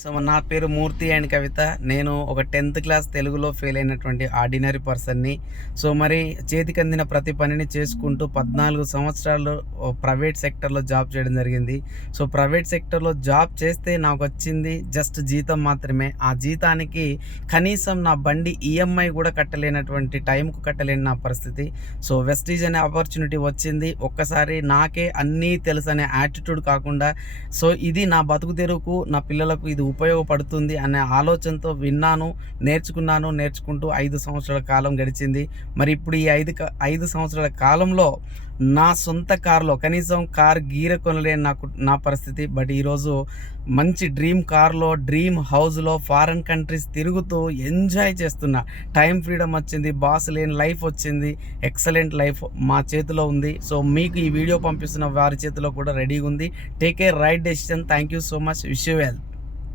So నా పేరు మూర్తి and కవిత. నేను ఒక 10th క్లాస్ తెలుగులో ఫెయిల్ అయినటువంటి ఆర్డినరీ పర్సన్‌ని. సో మరి చేతికందిన ప్రతి పనిని చేసుకుంటూ 14 సంవత్సరాలు ప్రైవేట్ సెక్టర్‌లో జాబ్ చేయడం జరిగింది. సో ప్రైవేట్ సెక్టర్‌లో జాబ్ చేస్తే నాకొచ్చింది జస్ట్ జీతం మాత్రమే. ఆ జీతానికి కనీసం నా బండి ఈఎంఐ కూడా కట్టలేనటువంటి టైంకు కట్టలేని నా పరిస్థితి. సో వెస్టీజ్ అనే ఆపర్చునిటీ వచ్చింది. ఒక్కసారి నాకే అన్నీ తెలుసనే యాటిట్యూడ్ కాకుండా సో ఇది నా బతుకు తెరువుకు, నా పిల్లలకు ఇది ఉపయోగపడుతుంది అనే ఆలోచనతో విన్నాను, నేర్చుకుంటూ 5 సంవత్సరాల కాలం గడిచింది. మరి ఇప్పుడు ఈ 5 సంవత్సరాల కాలంలో నా సొంత కారులో కనీసం కారు గీర కొనలేని నా పరిస్థితి. బట్ ఈరోజు మంచి డ్రీమ్ కార్‌లో, డ్రీమ్ హౌస్‌లో ఫారెన్ కంట్రీస్ తిరుగుతూ ఎంజాయ్ చేస్తున్నా. టైమ్ ఫ్రీడమ్ వచ్చింది, బాస్ లేని లైఫ్ వచ్చింది. ఎక్సలెంట్ లైఫ్ మా చేతిలో ఉంది. సో మీకు ఈ వీడియో పంపిస్తున్న వారి చేతిలో కూడా రెడీగా ఉంది. Take a right decision. Thank you so much. Wish you well.